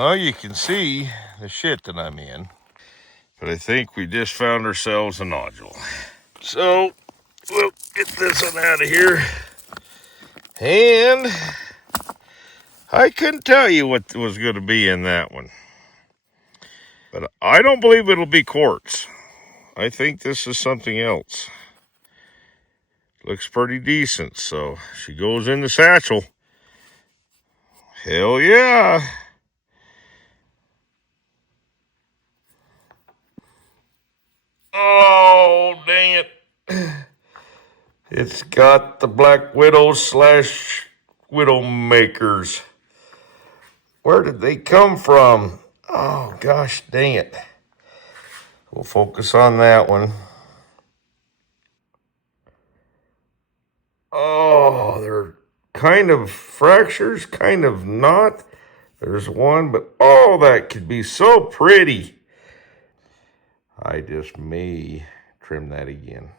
Well, you can see the shit that I'm in. But I think we just found ourselves a nodule. So, we'll get this one out of here. And I couldn't tell you what was going to be in that one. But I don't believe it'll be quartz. I think this is something else. Looks pretty decent, so she goes in the satchel. Hell yeah. Oh, dang it. It's got the Black Widow / Widowmakers. Where did they come from? Oh, gosh, dang it. We'll focus on that one. Oh, they're kind of fractures, kind of not. There's one, but oh, that could be so pretty. I just may trim that again.